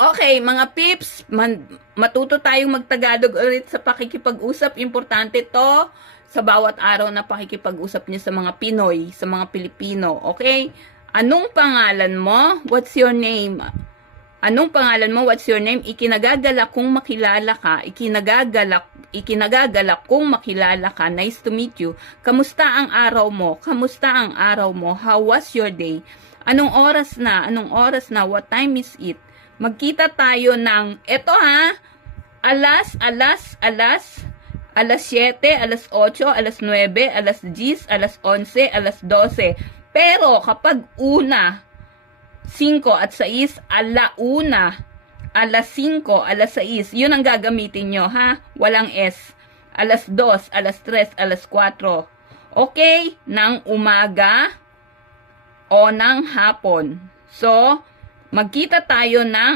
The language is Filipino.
Okay, mga pips, matuto tayong magtagalog ulit sa pakikipag-usap. Importante to sa bawat araw na pakikipag-usap niyo sa mga Pinoy, sa mga Pilipino. Okay? Anong pangalan mo? What's your name? Anong pangalan mo? What's your name? Ikinagagalak kung makilala ka. Ikinagagalak kung makilala ka. Nice to meet you. Kamusta ang araw mo? Kamusta ang araw mo? How was your day? Anong oras na? Anong oras na? What time is it? Magkita tayo ng, eto ha, alas 7, alas 8, alas 9, alas 10, alas 11, alas 12. Pero kapag 1, 5 at 6, alauna, alas 5, alas 6, yun ang gagamitin nyo ha, walang S. Alas 2, alas 3, alas 4. Okay? Ng umaga o ng hapon. So, magkita tayo ng